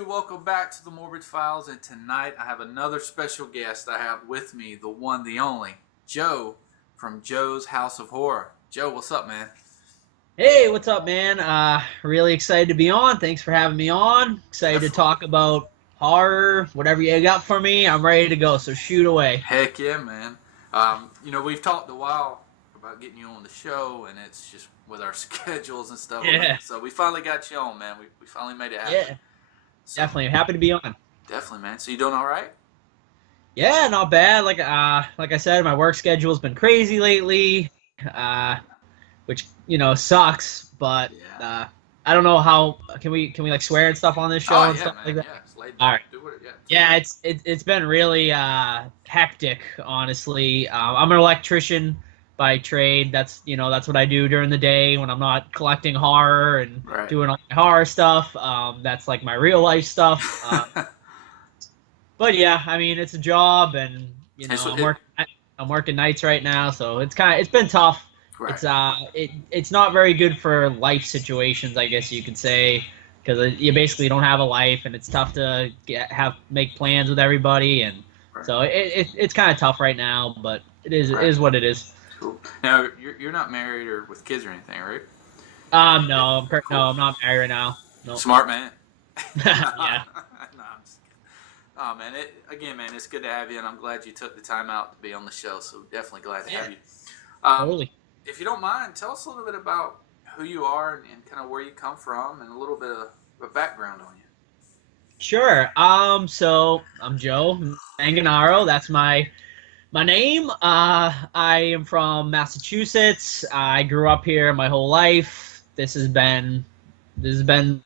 YouTube, welcome back to the Morbid Files, and tonight I have another special guest. I have with me the one, the only, Joe from Joe's House of Horror. Joe, what's up, man? Hey, what's up, man? Really excited to be on. Thanks for having me on. Excited to talk about horror, whatever you got for me. I'm ready to go, so shoot away. Heck yeah, man. We've talked a while about getting you on the show, and it's just with our schedules and stuff. Yeah. So we finally got you on, man. We finally made it happen. Yeah, so, definitely. Happy to be on. Definitely, man. So you doing all right? Yeah, not bad. Like I said, my work schedule's been crazy lately, which sucks. But yeah. I don't know how can we like swear and stuff on this show and stuff man. like that. Yeah, all right. Do it. Yeah, it's been really hectic, honestly. I'm an electrician by trade. That's what I do during the day when I'm not collecting horror and doing all my horror stuff. That's like my real life stuff. But yeah, I mean, it's a job, and I'm working nights right now, so it's been tough. Right. It's not very good for life situations, I guess you could say, because you basically don't have a life, and it's tough to make plans with everybody, and so it's kind of tough right now. But it is what it is. Cool. Now you're not married or with kids or anything, right? No, cool. No, I'm not married right now. Nope. Smart man. Yeah. No, I'm just kidding. Oh man, man, it's good to have you, and I'm glad you took the time out to be on the show. So definitely glad to have you. Totally. If you don't mind, tell us a little bit about who you are and kind of where you come from, and a little bit of a background on you. Sure. So I'm Joe Manganaro. That's my name. I am from Massachusetts. I grew up here my whole life. This has been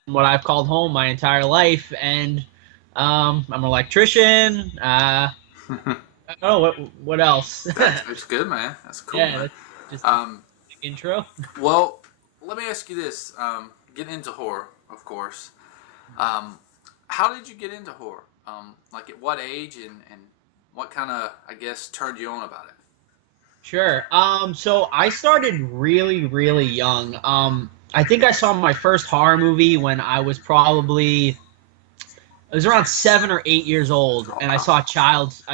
what I've called home my entire life, and I'm an electrician. I don't know what else. That's good, man. That's cool. Yeah, man. Just intro. Well, let me ask you this: getting into horror, of course. How did you get into horror? Like at what age, and what kind of, I guess, turned you on about it? Sure. So I started really, really young. I think I saw my first horror movie when I was around 7 or 8 years old, and I saw Child's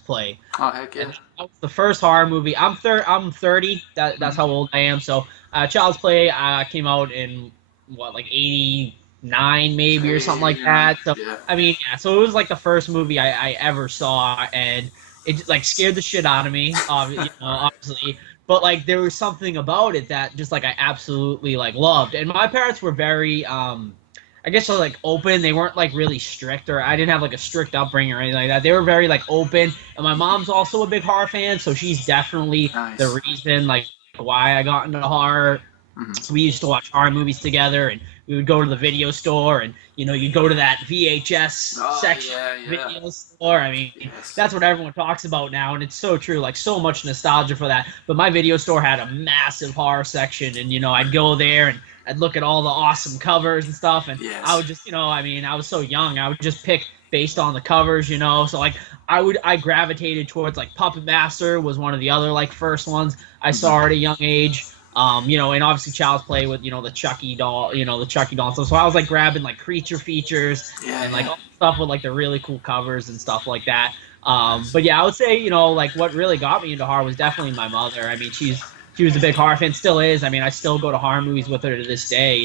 Play. Oh, heck yeah. And that was the first horror movie. I'm 30. That's how old I am. So Child's Play came out in like 89 maybe or something like that. So yeah. I mean, yeah, so it was like the first movie I ever saw, and it just like scared the shit out of me, obviously. But like there was something about it that just like I absolutely like loved. And my parents were very I guess like open. They weren't like really strict, or I didn't have like a strict upbringing or anything like that. They were very like open. And my mom's also a big horror fan, so she's definitely the reason like why I got into horror. Mm-hmm. We used to watch horror movies together, and we would go to the video store, and you'd go to that VHS section video store. I mean, that's what everyone talks about now, and it's so true. Like so much nostalgia for that. But my video store had a massive horror section, and I'd go there and I'd look at all the awesome covers and stuff, and I would just I was so young, I would just pick based on the covers, so like I gravitated towards like Puppet Master was one of the other like first ones I saw at a young age. And obviously Child's Play with, the Chucky doll, the Chucky doll and stuff. So I was like grabbing like creature features and like all stuff with like the really cool covers and stuff like that. But yeah, I would say, like what really got me into horror was definitely my mother. I mean, she was a big horror fan, still is. I mean, I still go to horror movies with her to this day,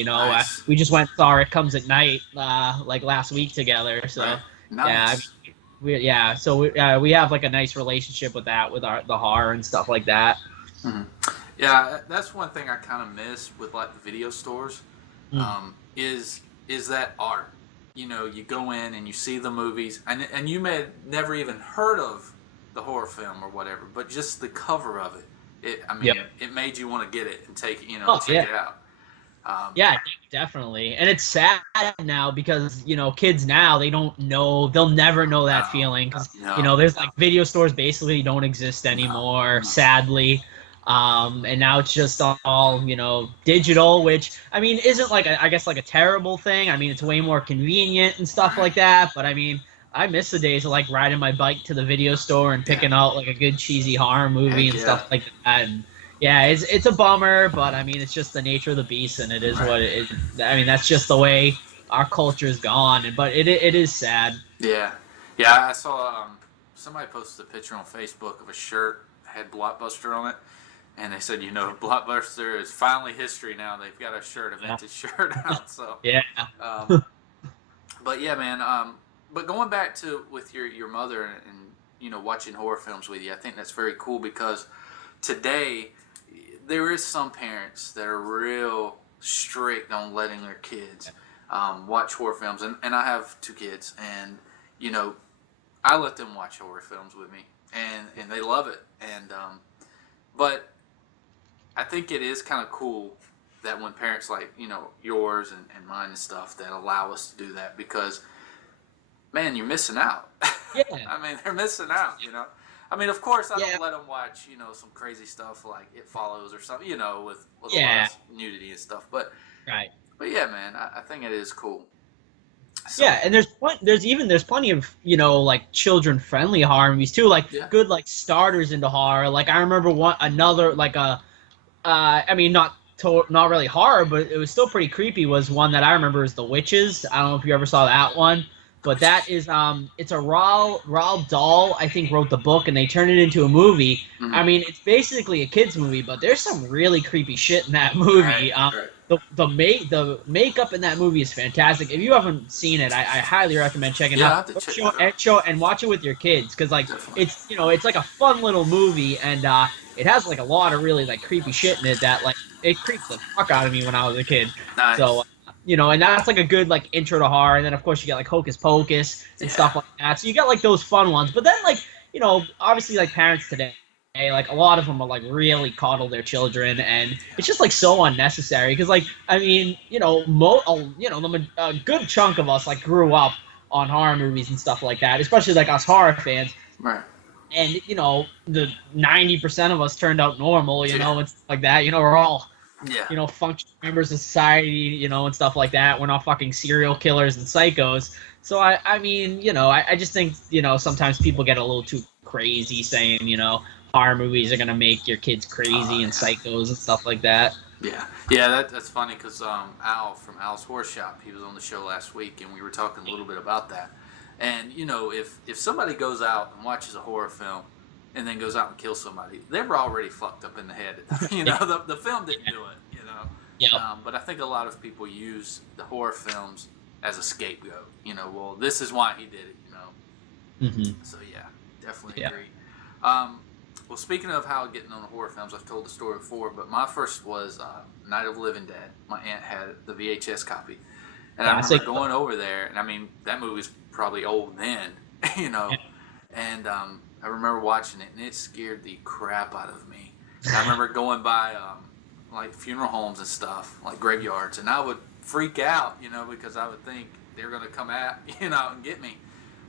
we just went and saw It Comes at Night, like last week together. So nice. Yeah, we have like a nice relationship with that, with the horror and stuff like that. Mm-hmm. Yeah, that's one thing I kind of miss with like the video stores, is that art. You go in and you see the movies, and you may have never even heard of the horror film or whatever, but just the cover of it. It made you want to get it and take it out. Yeah, definitely. And it's sad now because, kids now, they'll never know that feeling. Cause, there's like video stores basically don't exist anymore, sadly. And now it's just all, digital, which, I mean, isn't like, I guess like a terrible thing. I mean, it's way more convenient and stuff like that. But I mean, I miss the days of like riding my bike to the video store and picking out like a good cheesy horror movie and stuff like that. And yeah, it's a bummer, but I mean, it's just the nature of the beast, and it is what it is. I mean, that's just the way our culture is gone, but it is sad. Yeah, yeah. I saw somebody posted a picture on Facebook of a shirt that had Blockbuster on it, and they said, Blockbuster is finally history now. They've got a shirt, a vintage shirt out. So Yeah. um, but yeah, man. But going back to with your mother and watching horror films with you, I think that's very cool because today there is some parents that are real strict on letting their kids watch horror films, and I have 2 kids, and I let them watch horror films with me, and they love it, and but I think it is kind of cool that when parents like yours and mine and stuff that allow us to do that because man, you're missing out. Yeah. I mean, they're missing out. I mean, of course, I Yeah. don't let them watch, some crazy stuff like It Follows or something, with a lot Yeah. of nudity and stuff. But Right. yeah, man, I think it is cool. So, Yeah, and there's plenty of like children friendly horror movies too, like Yeah. good like starters into horror. Like I remember another like I mean not really horror, but it was still pretty creepy. Was one that I remember is The Witches. I don't know if you ever saw that one, but that is it's a Roald Dahl I think wrote the book and they turned it into a movie. Mhm. I mean it's basically a kids movie, but there's some really creepy shit in that movie. Right. The makeup in that movie is fantastic. If you haven't seen it, I highly recommend checking it Yeah, I out. have to check it out. And watch it with your kids because like Definitely. it's it's like a fun little movie and it has like a lot of really like creepy shit in it that like it creeps the fuck out of me when I was a kid. Nice. So and that's like a good like intro to horror. And then of course you get like Hocus Pocus and stuff like that. So you got like those fun ones. But then like obviously like parents today. Like a lot of them are like really coddle their children, and it's just like so unnecessary. Because like I mean, a good chunk of us like grew up on horror movies and stuff like that, especially like us horror fans. Right. And the 90% of us turned out normal, and stuff like that. We're all functional members of society, and stuff like that. We're not fucking serial killers and psychos. So I mean, I just think sometimes people get a little too crazy saying horror movies are gonna make your kids crazy and psychos and stuff like that. Yeah, that's funny because Al from Al's Horror Shop, he was on the show last week, and we were talking a little bit about that. And if somebody goes out and watches a horror film and then goes out and kills somebody, they were already fucked up in the head. The film didn't do it. Yeah. But I think a lot of people use the horror films as a scapegoat. Well, this is why he did it. Mm-hmm. So yeah, definitely agree. Well, speaking of how getting on the horror films, I've told the story before, but my first was Night of the Living Dead. My aunt had the VHS copy. And I remember going over there, and I mean, that movie's probably old then, and I remember watching it, and it scared the crap out of me. And I remember going by, like, funeral homes and stuff, like graveyards, and I would freak out, because I would think they were going to come out, and get me.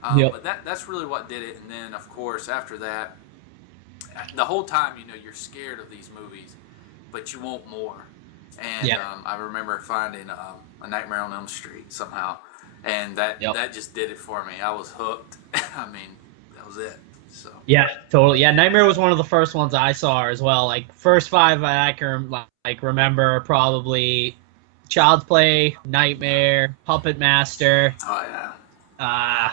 But that's really what did it, and then, of course, after that, the whole time, you're scared of these movies, but you want more. And I remember finding A Nightmare on Elm Street somehow, and that just did it for me. I was hooked. I mean, that was it. So yeah, totally. Yeah, Nightmare was one of the first ones I saw as well. Like first 5 I can remember probably Child's Play, Nightmare, Puppet Master. Oh yeah.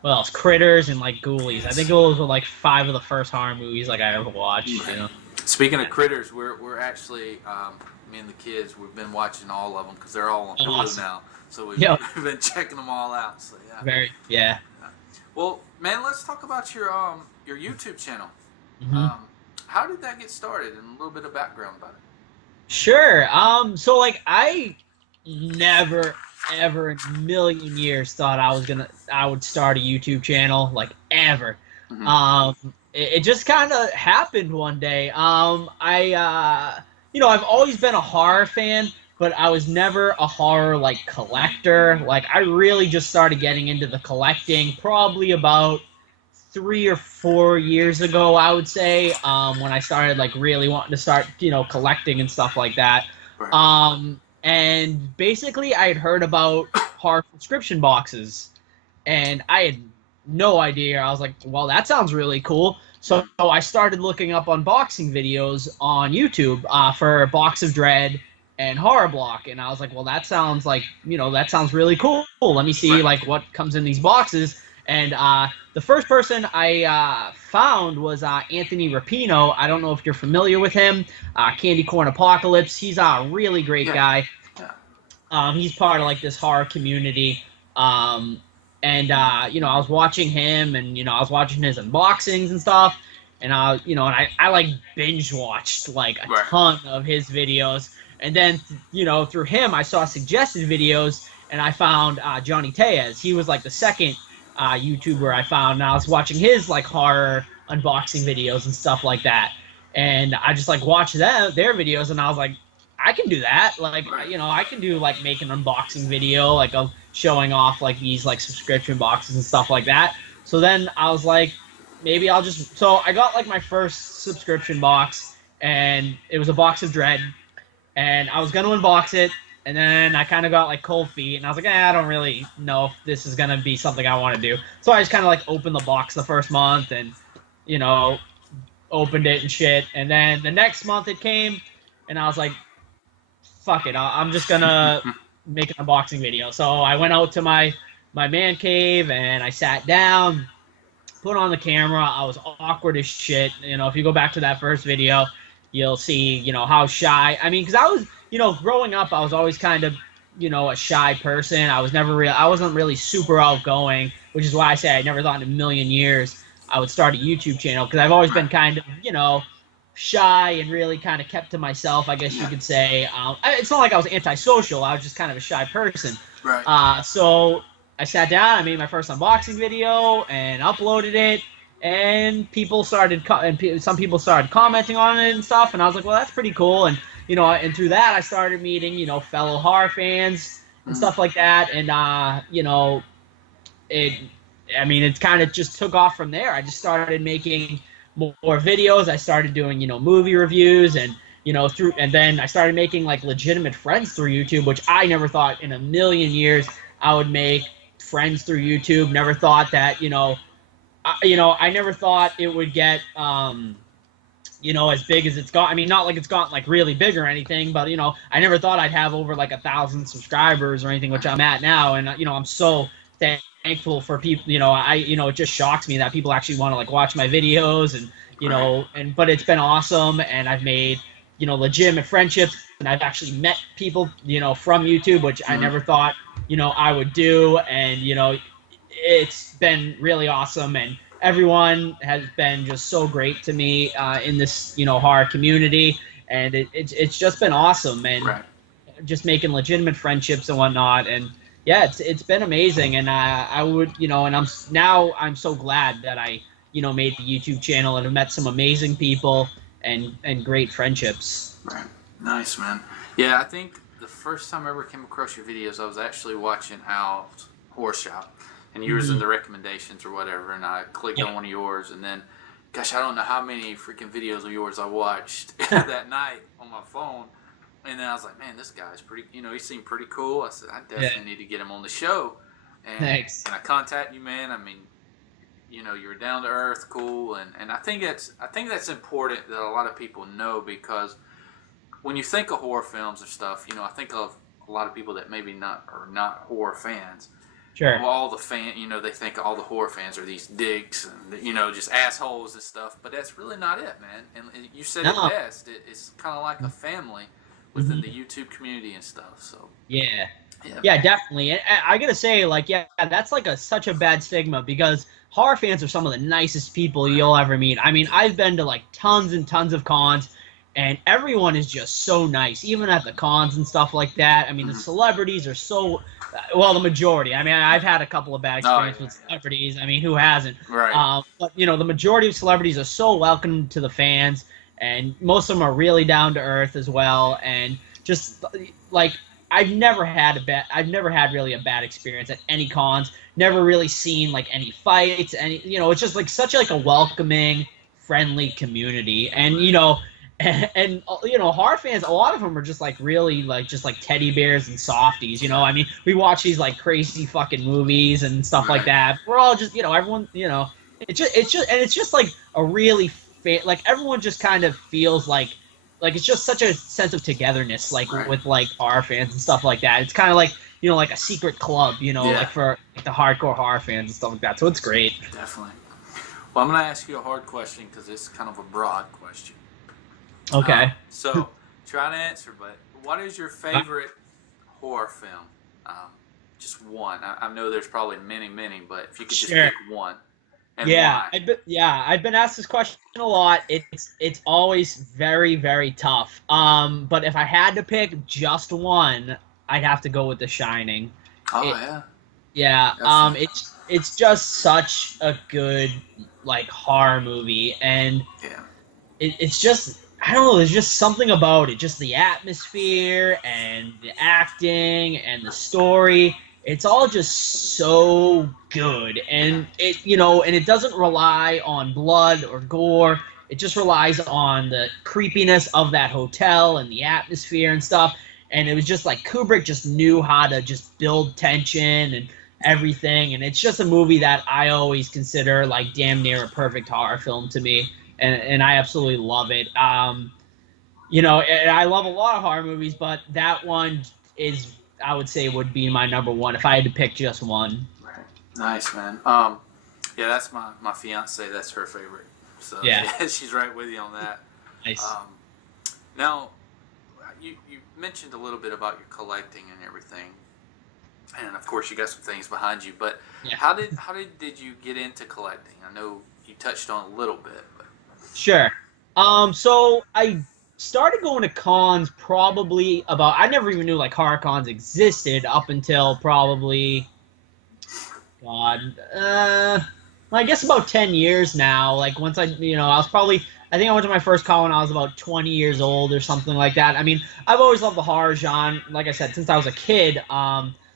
What else? Critters and like Ghoulies. I think those were like 5 of the first horror movies like I ever watched. Speaking of Critters, we're actually me and the kids, we've been watching all of them because they're all on Hulu now. So we've been checking them all out. So yeah. Well, man, let's talk about your YouTube channel. Mm-hmm. How did that get started, and a little bit of background about it? Sure. So like I never ever in a million years thought I would start a YouTube channel, like ever. Mm-hmm. It just kind of happened one day. I've always been a horror fan, but I was never a horror like collector. Like I really just started getting into the collecting probably about 3 or 4 years ago, I would say, when I started like really wanting to start, collecting and stuff like that. Right. And basically I had heard about horror subscription boxes, and I had no idea. I was like, well, that sounds really cool. So I started looking up unboxing videos on YouTube for Box of Dread and Horror Block. And I was like, well, that sounds like, that sounds really cool. Let me see like what comes in these boxes. And the first person I found was Anthony Rapino. I don't know if you're familiar with him. Candy Corn Apocalypse. He's a really great guy. He's part of like this horror community. I was watching him, and I was watching his unboxings and stuff, and I like binge watched like a ton of his videos, and then through him I saw suggested videos, and I found Johnny Tellez. He was like the second YouTuber I found, and I was watching his like horror unboxing videos and stuff like that, and I just like watched their videos, and I was like, I can do that. Like, I can do like make an unboxing video, like of showing off like these like subscription boxes and stuff like that. So then I was like, maybe I'll just. So I got like my first subscription box, and it was a box of Dread, and I was gonna unbox it, and then I kind of got like cold feet, and I was like, I don't really know if this is gonna be something I want to do. So I just kind of like opened the box the first month, and opened it and shit, and then the next month it came, and I was like, fuck it, I'm just gonna make an unboxing video. So I went out to my man cave, and I sat down, put on the camera. I was awkward as shit. If you go back to that first video, you'll see, how shy. I mean, because I was, growing up, I was always kind of, a shy person. I wasn't really super outgoing, which is why I say I never thought in a million years I would start a YouTube channel, because I've always been kind of, shy and really kind of kept to myself, I guess you could say. It's not like I was antisocial. I was just kind of a shy person. Right. So I sat down, I made my first unboxing video and uploaded it, and some people started commenting on it and stuff, and I was like, well, that's pretty cool. And and through that I started meeting fellow horror fans and stuff like that, and it kind of just took off from there. I just started making more videos. I started doing movie reviews, and and then I started making like legitimate friends through YouTube, which I never thought in a million years I would make friends through YouTube. Never thought that I never thought it would get as big as it's got. I mean, not like it's gotten like really big or anything, but I never thought I'd have over like 1,000 subscribers or anything, which I'm at now, and I'm so thankful for people. It just shocks me that people actually want to like watch my videos, and but it's been awesome, and I've made legitimate friendships, and I've actually met people from YouTube, which I never thought I would do, and it's been really awesome, and everyone has been just so great to me in this horror community, and it's just been awesome, and just making legitimate friendships and whatnot, and yeah, it's been amazing, and I would and I'm so glad that I made the YouTube channel and have met some amazing people and great friendships. Right. Nice, man. Yeah, I think the first time I ever came across your videos, I was actually watching Al's Horror Shop, and you was in the recommendations or whatever, and I clicked on one of yours, and then, gosh, I don't know how many freaking videos of yours I watched that night on my phone. And then I was like, man, this guy's pretty, he seemed pretty cool. I said, I definitely need to get him on the show. And, Thanks. And I contact you, man. I mean, you're down to earth, cool. And I think that's important that a lot of people know, because when you think of horror films and stuff, I think of a lot of people that maybe are not horror fans. Sure. Well, all the they think all the horror fans are these dicks and, just assholes and stuff. But that's really not it, man. And you said it best. It's kind of like a family within the YouTube community and stuff. So yeah, definitely. And I gotta say, like, that's like such a bad stigma, because horror fans are some of the nicest people you'll ever meet. I mean, I've been to like tons and tons of cons, and everyone is just so nice, even at the cons and stuff like that. I mean, the celebrities are so the majority. I mean, I've had a couple of bad experiences with celebrities. I mean, who hasn't? Right. But the majority of celebrities are so welcoming to the fans, and most of them are really down to earth as well, and just like I've never had really a bad experience at any cons. Never really seen like any fights, it's just like such like a welcoming, friendly community, and and horror fans, a lot of them are just like really like just like teddy bears and softies. I mean, we watch these like crazy fucking movies and stuff like that. We're all just everyone it's just like a really like everyone just kind of feels like like it's just such a sense of togetherness, like Right. with like horror fans and stuff like that. It's kind of like, you know, like a secret club, you know, Yeah. like for like, the hardcore horror fans and stuff like that. So it's great. Definitely. Well, I'm going to ask you a hard question because it's kind of a broad question. Okay. So try to answer, but what is your favorite horror film? Just one. I know there's probably many, but if you could just Sure. pick one, and Yeah, why? I've been asked this question a lot. It's always very, very tough. But if I had to pick just one, I'd have to go with The Shining. Oh It, yeah. yeah. Definitely. It's just such a good like horror movie, and Yeah. it's just, I don't know. There's just something about it, just the atmosphere and the acting and the story. It's all just so good, and it doesn't rely on blood or gore. It just relies on the creepiness of that hotel and the atmosphere and stuff. And it was just like Kubrick just knew how to just build tension and everything. And it's just a movie that I always consider like damn near a perfect horror film to me, and I absolutely love it. And I love a lot of horror movies, but that one is, I would say, would be my number one if I had to pick just one. Right. Nice, man. Yeah, that's my fiance. That's her favorite. So Yeah. she's right with you on that. Nice. Now, you mentioned a little bit about your collecting and everything, and of course you got some things behind you. But Yeah. how did you get into collecting? I know you touched on a little bit, but Sure. So I started going to cons probably about, I never even knew like horror cons existed up until probably, God, well, I guess about 10 years now. Like once I was probably, I think I went to my first con when I was about 20 years old or something like that. I mean, I've always loved the horror genre, like I said, since I was a kid.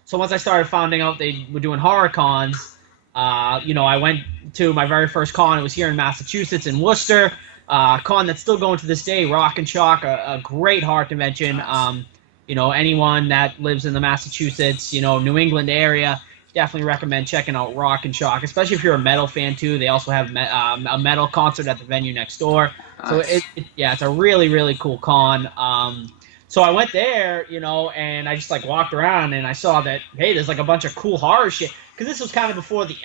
So once I started finding out they were doing horror cons, I went to my very first con. It was here in Massachusetts, in Worcester. Con that's still going to this day, Rock and Shock, a great horror convention. Nice. Anyone that lives in the Massachusetts, New England area, definitely recommend checking out Rock and Shock, especially if you're a metal fan too. They also have a metal concert at the venue next door. Nice. So it's a really, really cool con. So I went there, and I just like walked around and I saw that, hey, there's like a bunch of cool horror shit. Because this was kind of before the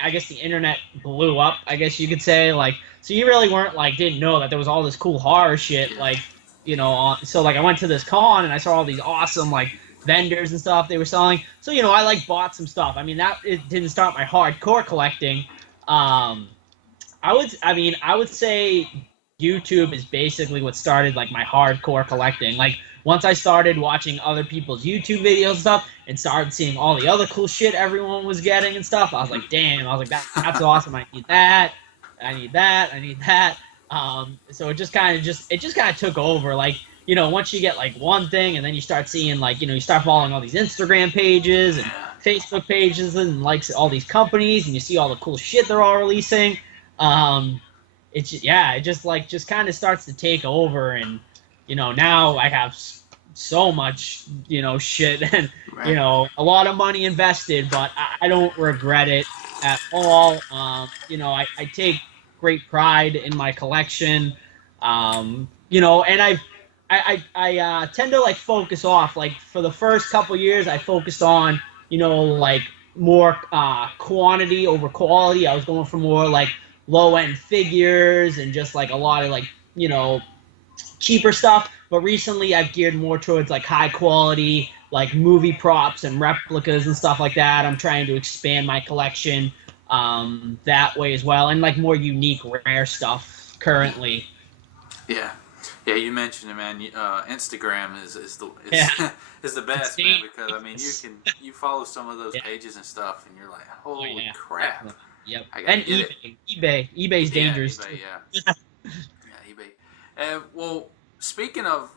internet blew up, I guess you could say. Like, so you really didn't know that there was all this cool horror shit. So like I went to this con and I saw all these awesome like vendors and stuff they were selling. So, I bought some stuff. I mean, it didn't start my hardcore collecting. I would say YouTube is basically what started like my hardcore collecting. Like once I started watching other people's YouTube videos and stuff and started seeing all the other cool shit everyone was getting and stuff, I was like, damn, that's awesome. I need that. I need that. So it just kind of took over. Like, once you get like one thing and then you start seeing like, you start following all these Instagram pages and Facebook pages and like all these companies and you see all the cool shit they're all releasing. It just kind of starts to take over, and now I have so much shit and Right. a lot of money invested, but I don't regret it at all. I take great pride in my collection. And I tend to like focus off, like for the first couple years I focused on like more quantity over quality. I was going for more like low end figures and just like a lot of like cheaper stuff. But recently I've geared more towards like high quality like movie props and replicas and stuff like that. I'm trying to expand my collection that way as well, and like more unique rare stuff currently. Yeah. Yeah, you mentioned it, man. Instagram is the best, man, because I mean you follow some of those pages and stuff, and you're like, holy crap! Definitely. Yep. I gotta And get eBay's dangerous eBay, too. yeah, eBay. Well, speaking of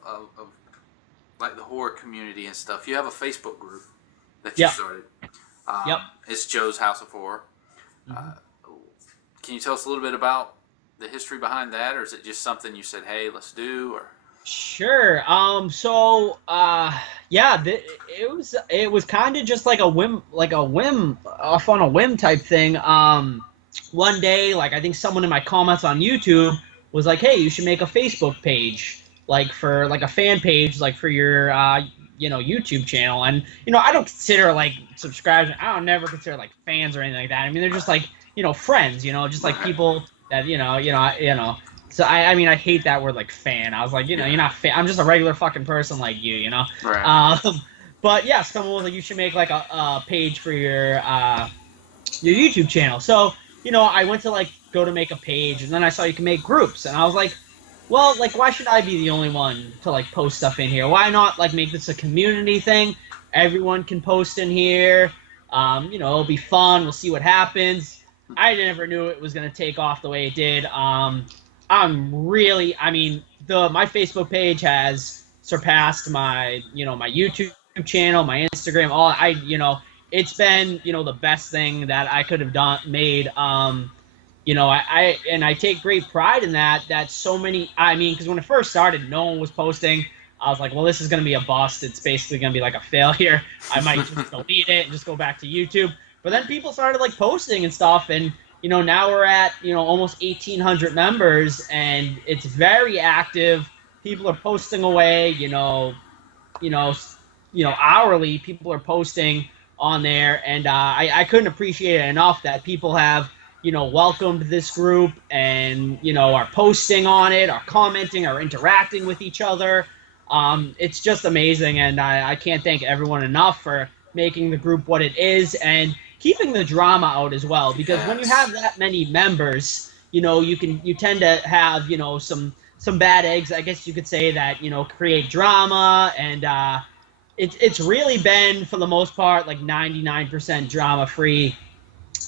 like the horror community and stuff, you have a Facebook group that you started. Yep. It's Joe's House of Horror. Can you tell us a little bit about the history behind that, or is it just something you said, hey, let's do? Or Sure. It was kind of just like a whim, off on a whim type thing. One day, like I think someone in my comments on YouTube was like, "Hey, you should make a Facebook page, like for like a fan page, like for your YouTube channel. And I don't consider like subscribers. I don't never consider like fans or anything like that. I mean, they're just like friends. Just like people that So I mean, I hate that word like fan. I was like, you're not fan. I'm just a regular fucking person like you. Right. But yeah, someone was like, you should make like a page for your YouTube channel. So I went to like go to make a page, and then I saw you can make groups, and I was like, well, like, why should I be the only one to like post stuff in here? Why not like make this a community thing? Everyone can post in here. It'll be fun. We'll see what happens. I never knew it was gonna take off the way it did. My Facebook page has surpassed my my YouTube channel, my Instagram. It's been the best thing that I could have made. I take great pride in that so many. I mean, because when it first started, no one was posting. I was like, well, this is going to be a bust. It's basically going to be like a failure. I might just delete it and just go back to YouTube. But then people started like posting and stuff, and now we're at almost 1,800 members, and it's very active. People are posting away. Hourly, people are posting on there, and I couldn't appreciate it enough that people have welcomed this group and are posting on it, are commenting, are interacting with each other. It's just amazing, and I can't thank everyone enough for making the group what it is and keeping the drama out as well, because when you have that many members, you tend to have some bad eggs, I guess you could say, that create drama, and it's really been, for the most part, like 99% drama free,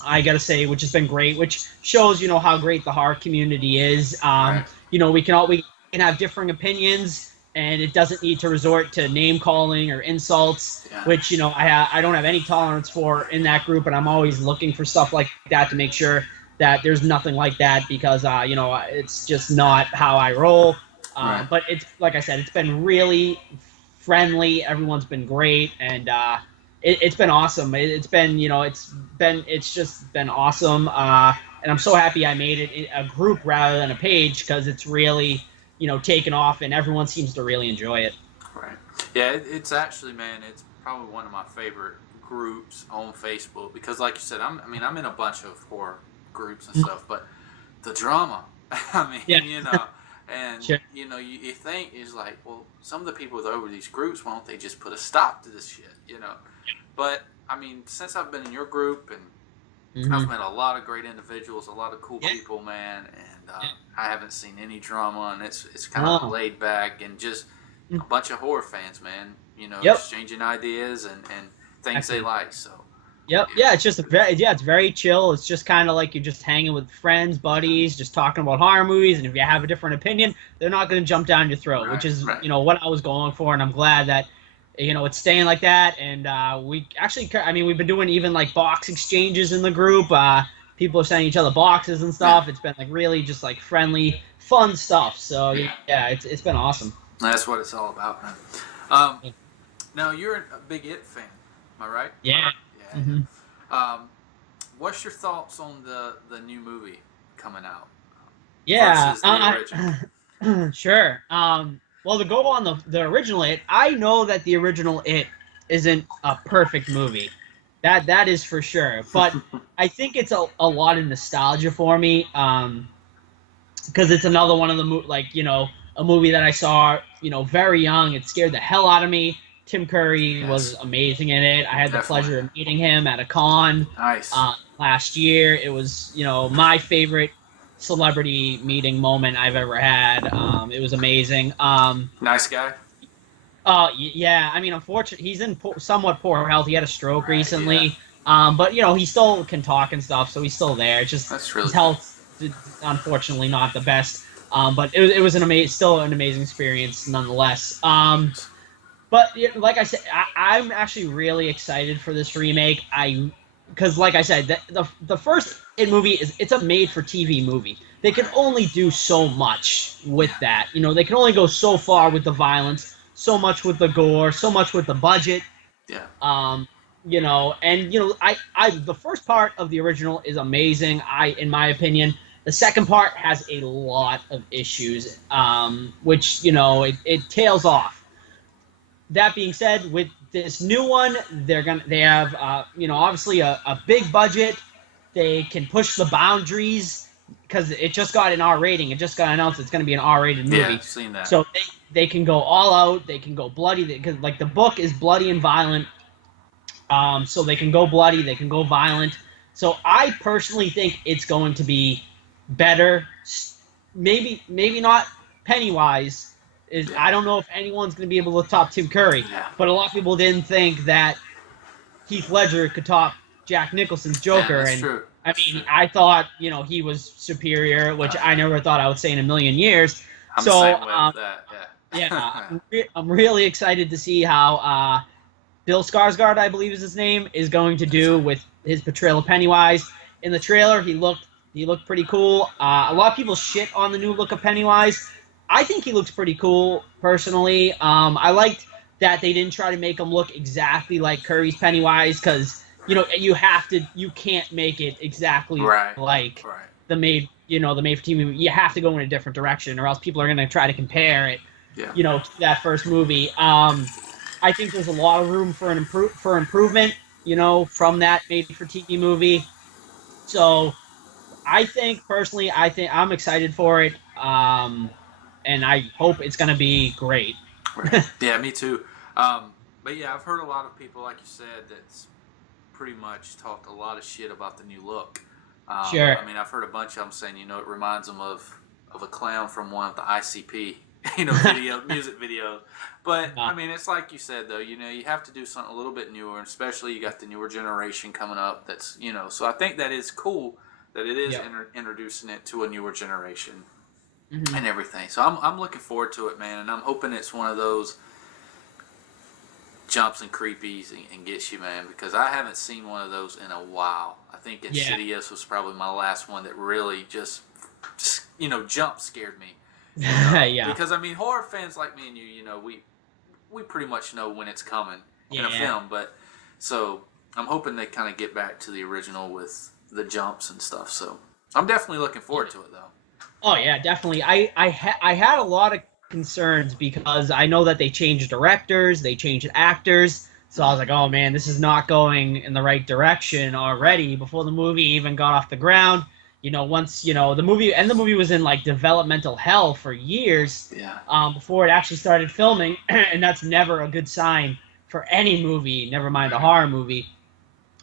I gotta say, which has been great, which shows how great the horror community is. Right. We can have differing opinions, and it doesn't need to resort to name calling or insults, which I don't have any tolerance for in that group, and I'm always looking for stuff like that to make sure that there's nothing like that, because it's just not how I roll. Right. But it's, like I said, it's been really friendly. Everyone's been great, and it's been awesome. It's just been awesome. And I'm so happy I made it a group rather than a page, because it's really taken off, and everyone seems to really enjoy it. Right. Yeah, it's actually, man, it's probably one of my favorite groups on Facebook, because like you said, I'm in a bunch of horror groups and stuff, but the drama, and Sure. you think is like, well, some of the people that are over these groups, why don't they just put a stop to this shit, But I mean, since I've been in your group, and I've met a lot of great individuals, a lot of cool people, man, and I haven't seen any drama, and it's kind of laid back, and just a bunch of horror fans, man, exchanging ideas and things they like. So it's very chill. It's just kind of like you're just hanging with friends, buddies, just talking about horror movies, and if you have a different opinion, they're not going to jump down your throat, which is what I was going for, and I'm glad that it's staying like that. And we've been doing even like box exchanges in the group. People are sending each other boxes and stuff. It's been like really just like friendly, fun stuff. So it's been awesome. That's what it's all about, man. Now you're a big It fan, am I right? Yeah. What's your thoughts on the new movie coming out? Yeah. Versus the original? Sure. Well, to go on the original It, I know that the original It isn't a perfect movie. That is for sure. But I think it's a lot of nostalgia for me, because it's another one of the a movie that I saw very young. It scared the hell out of me. Tim Curry was amazing in it. I had the pleasure of meeting him at a con last year. It was my favorite celebrity meeting moment I've ever had. It was amazing. Nice guy. Yeah. I mean, unfortunately, he's in somewhat poor health. He had a stroke recently. Yeah. But he still can talk and stuff, so he's still there. It's just his health, unfortunately, not the best. But it was still an amazing experience nonetheless. But like I said, I'm actually really excited for this remake. Because like I said, the first It movie it's a made-for-TV movie. They can only do so much with that. They can only go so far with the violence, so much with the gore, so much with the budget. Yeah. The first part of the original is amazing. In my opinion, The second part has a lot of issues, which, you know, it tails off. That being said, with this new one, they have you know, obviously a big budget. They can push the boundaries because it just got an R rating. It just got announced it's going to be an R-rated movie. Yeah, I've seen that. So they can go all out. They can go bloody because like the book is bloody and violent. So they can go bloody. They can go violent. So I personally think it's going to be better. Maybe not Pennywise. I don't know if anyone's going to be able to top Tim Curry, but a lot of people didn't think that Heath Ledger could top Jack Nicholson's Joker. Yeah, that's and true. I mean, I thought, you know, he was superior, which I never thought I would say in a million years. I'm the same way with that. Yeah, I'm really excited to see how Bill Skarsgård, I believe is his name, is going to do with his portrayal of Pennywise. In the trailer, he looked pretty cool. A lot of people shit on the new look of Pennywise. I think he looks pretty cool, personally. I liked that they didn't try to make him look exactly like Curry's Pennywise, because, you know, you can't make it exactly like the made-for-TV movie. You have to go in a different direction, or else people are going to try to compare it, you know, to that first movie. I think there's a lot of room for improvement, you know, from that made-for-TV movie. So, personally, I'm excited for it. And I hope it's going to be great. Yeah, me too. But yeah, I've heard a lot of people, like you said, that's pretty much talked a lot of shit about the new look. Sure. I mean, I've heard a bunch of them saying, you know, it reminds them of a clown from one of the ICP, you know, music videos. But, I mean, it's like you said, though, you know, you have to do something a little bit newer, and especially you got the newer generation coming up that's, you know, so I think that is cool that it is introducing it to a newer generation. Mm-hmm. And everything. So I'm looking forward to it, man, and I'm hoping it's one of those jumps and creepies and gets you, man, because I haven't seen one of those in a while. I think Insidious was probably my last one that really just you know, jump scared me. You know? Because I mean, horror fans like me and you know, we pretty much know when it's coming in a film, but so I'm hoping they kind of get back to the original with the jumps and stuff. So I'm definitely looking forward to it, though. Oh yeah, definitely. I had a lot of concerns because I know that they changed directors, they changed actors, so I was like, oh man, this is not going in the right direction already before the movie even got off the ground. You know, once, you know, the movie was in like developmental hell for years before it actually started filming, and that's never a good sign for any movie, never mind a horror movie.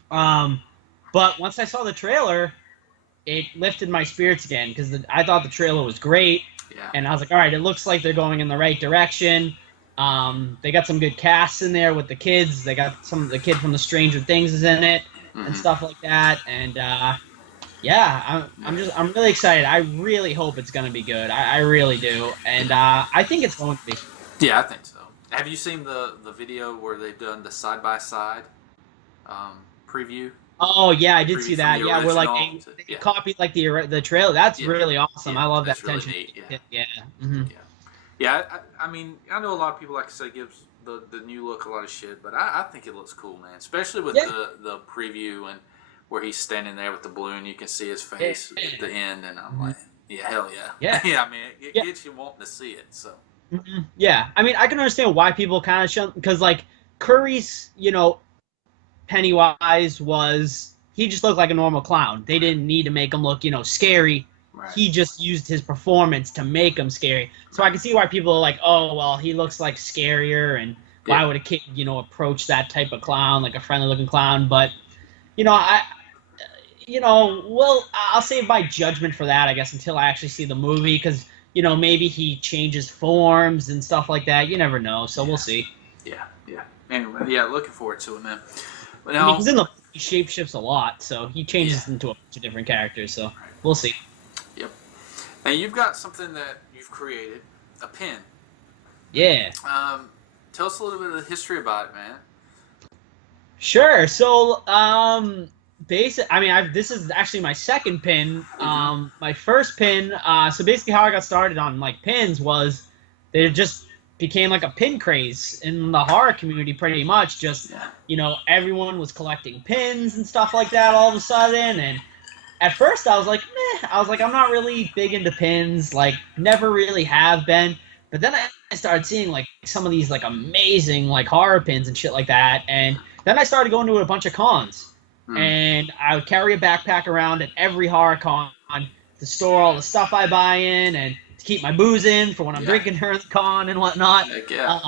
But once I saw the trailer, it lifted my spirits again, because I thought the trailer was great, and I was like, all right, it looks like they're going in the right direction. They got some good casts in there with the kids. They got the kid from the Stranger Things is in it, and stuff like that. And I'm really excited. I really hope it's going to be good. I really do, and I think it's going to be. Yeah, I think so. Have you seen the video where they've done the side-by-side preview? Oh yeah, I did see that. Yeah, where like they copied like the trailer. That's really awesome. I love that attention. Really neat, yeah. I mean, I know a lot of people, like I said, gives the new look a lot of shit, but I think it looks cool, man. Especially with the preview and where he's standing there with the balloon, you can see his face at the end, and I'm like, yeah, hell yeah, yeah. I mean, it gets you wanting to see it. So yeah, I mean, I can understand why people kind of shun, because like Curry's, you know, Pennywise he just looked like a normal clown. They didn't need to make him look, you know, scary. Right. He just used his performance to make him scary. So I can see why people are like, oh, well, he looks like scarier, and why would a kid, you know, approach that type of clown, like a friendly-looking clown? But, you know, I'll save my judgment for that, I guess, until I actually see the movie, because, you know, maybe he changes forms and stuff like that. You never know, so we'll see. Yeah. Anyway, looking forward to it, man. But now, I mean, he's in the he shapeshifts a lot, so he changes into a bunch of different characters, so we'll see. Yep. And you've got something that you've created, a pin. Yeah. Tell us a little bit of the history about it, man. Sure. So, this is actually my second pin. My first pin, so basically how I got started on, like, pins was they just became like a pin craze in the horror community pretty much. Just, you know, everyone was collecting pins and stuff like that all of a sudden, and at first I was like, meh. I was like, I'm not really big into pins. Like, never really have been. But then I started seeing like some of these like amazing like horror pins and shit like that, and then I started going to a bunch of cons, and I would carry a backpack around at every horror con to store all the stuff I buy in and to keep my booze in for when I'm drinking during the con and whatnot. Heck yeah.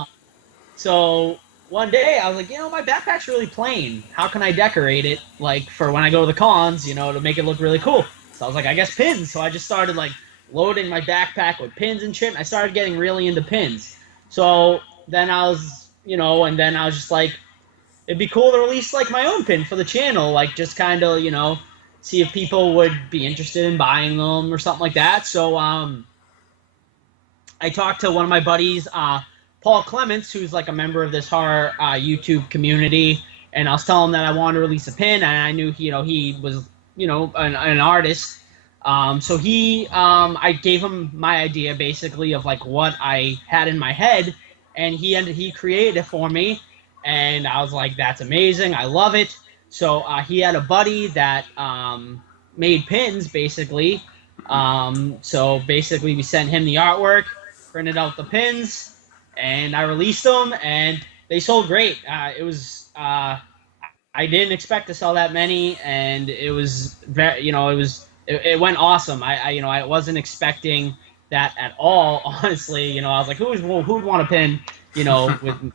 So one day I was like, my backpack's really plain. How can I decorate it like for when I go to the cons, to make it look really cool? So I was like, I guess pins. So I just started like loading my backpack with pins and shit, and I started getting really into pins. So then I was, and then I was just like, it'd be cool to release like my own pin for the channel, like just kind of, see if people would be interested in buying them or something like that. So I talked to one of my buddies, Paul Clements, who's like a member of this horror YouTube community, and I was telling him that I wanted to release a pin, and I knew he was an artist. So I gave him my idea basically of like what I had in my head, and he created it for me, and I was like, that's amazing, I love it. So he had a buddy that made pins basically. So basically we sent him the artwork, printed out the pins, and I released them, and they sold great. It was I didn't expect to sell that many, and it was very, it went awesome. I wasn't expecting that at all, honestly. I was like, who would want a pin,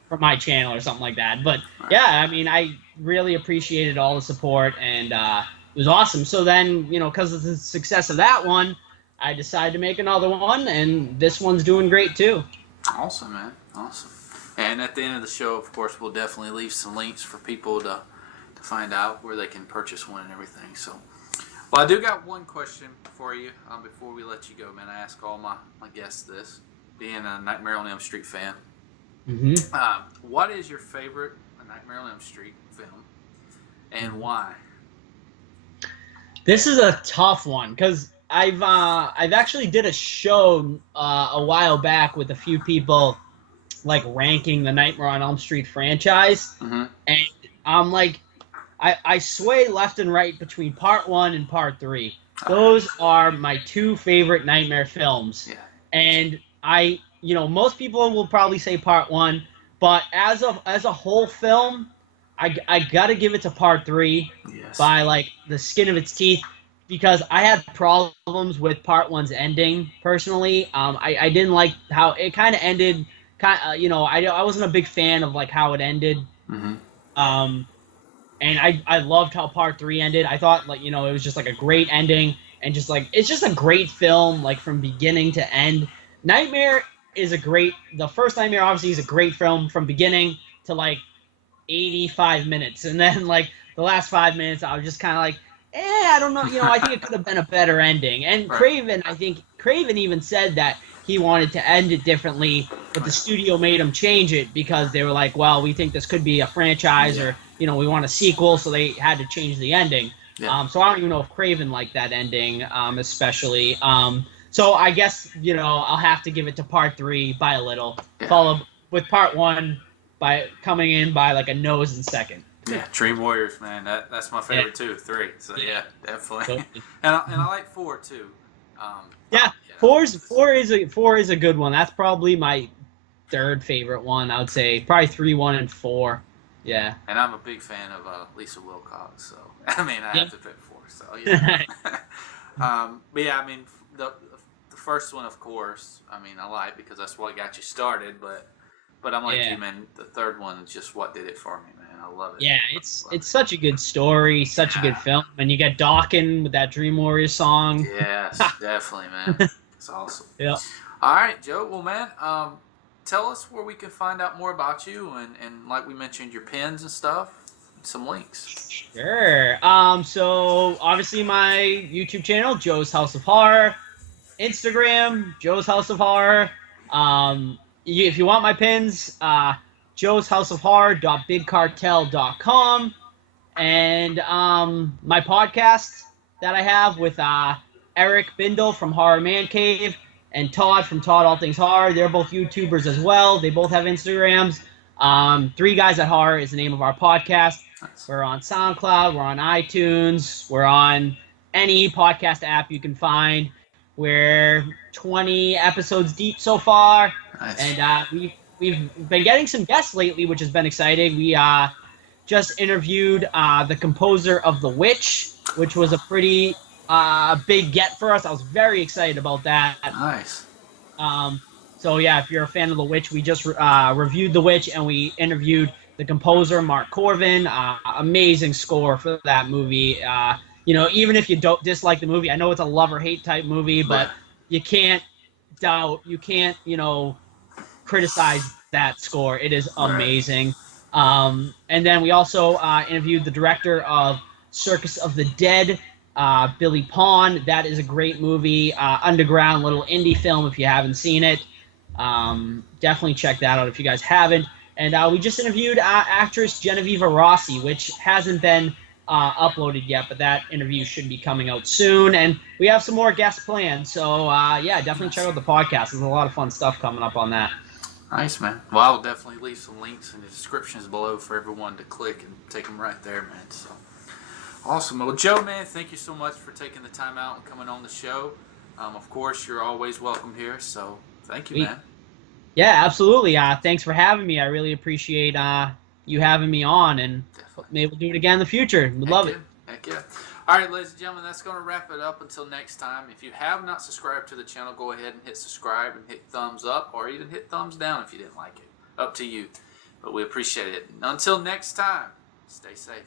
for my channel or something like that. But yeah, I mean, I really appreciated all the support, and it was awesome. So then, because of the success of that one, I decided to make another one, and this one's doing great too. Awesome, man. Awesome. And at the end of the show, of course, we'll definitely leave some links for people to find out where they can purchase one and everything. So, well, I do got one question for you before we let you go, man. I ask all my guests this, being a Nightmare on Elm Street fan. Mm-hmm. What is your favorite Nightmare on Elm Street film, and why? This is a tough one because I've actually did a show a while back with a few people, like ranking the Nightmare on Elm Street franchise, and I'm like, I sway left and right between Part 1 and Part 3. Those are my two favorite Nightmare films, and most people will probably say Part 1, but as a whole film, I gotta give it to Part 3 by like the skin of its teeth, because I had problems with Part 1's ending personally. I didn't like how it kind of ended. I wasn't a big fan of like how it ended. And I loved how Part 3 ended. I thought like it was just like a great ending, and just like it's just a great film like from beginning to end. Nightmare is the first Nightmare obviously is a great film from beginning to like 85 minutes, and then like the last 5 minutes I was just kind of like, I don't know, I think it could have been a better ending. And Craven, I think Craven even said that he wanted to end it differently, but the studio made him change it because they were like, well, we think this could be a franchise, or we want a sequel, so they had to change the ending. So I don't even know if Craven liked that ending, especially. So I guess, I'll have to give it to Part 3 by a little, followed with Part 1 by coming in by like a nose in second. Yeah, Dream Warriors, man. That's my favorite too. 3. So yeah, definitely. And I like 4 too. Four is a good one. That's probably my third favorite one. I would say probably 3, 1, and 4. Yeah. And I'm a big fan of Lisa Wilcox, so I mean I have to pick 4. So yeah. But yeah, I mean the first one, of course. I mean I like because that's what got you started, but I'm like you, man. The third one is just what did it for me, man. I love it. Yeah, it's such a good story, such a good film, and you get Dawkins with that Dream Warriors song. Yes, definitely, man. It's awesome. Yeah. All right, Joe. Well, man, tell us where we can find out more about you, and like we mentioned, your pins and stuff, some links. Sure. So obviously my YouTube channel, Joe's House of Horror, Instagram, Joe's House of Horror. If you want my pins, joeshouseofhorror.bigcartel.com, and my podcast that I have with Eric Bindle from Horror Man Cave and Todd from Todd All Things Horror. They're both YouTubers as well. They both have Instagrams. 3 Guys at Horror is the name of our podcast. We're on SoundCloud. We're on iTunes. We're on any podcast app you can find. We're 20 episodes deep so far, Nice. and we've been getting some guests lately, which has been exciting. We just interviewed the composer of The Witch, which was a pretty big get for us. I was very excited about that. Nice. So yeah, if you're a fan of The Witch, we just reviewed The Witch and we interviewed the composer Mark Corvin. Amazing score for that movie. Even if you don't dislike the movie, I know it's a love or hate type movie, but you can't criticize that score. It is amazing. And then we also interviewed the director of Circus of the Dead, Billy Pawn. That is a great movie, underground little indie film if you haven't seen it. Definitely check that out if you guys haven't. And we just interviewed actress Genevieve Rossi, which hasn't been uploaded yet, but that interview should be coming out soon. And we have some more guests planned. So, yeah, definitely check out the podcast. There's a lot of fun stuff coming up on that. Nice, man. Well, I'll definitely leave some links in the descriptions below for everyone to click and take them right there, man. So, awesome. Well, Joe, man, thank you so much for taking the time out and coming on the show. Of course, you're always welcome here, so thank you, man. Yeah, absolutely. Thanks for having me. I really appreciate you having me on, and maybe we'll do it again in the future. We'd love it. Heck yeah. All right, ladies and gentlemen, that's going to wrap it up until next time. If you have not subscribed to the channel, go ahead and hit subscribe and hit thumbs up, or even hit thumbs down if you didn't like it. Up to you. But we appreciate it. Until next time, stay safe.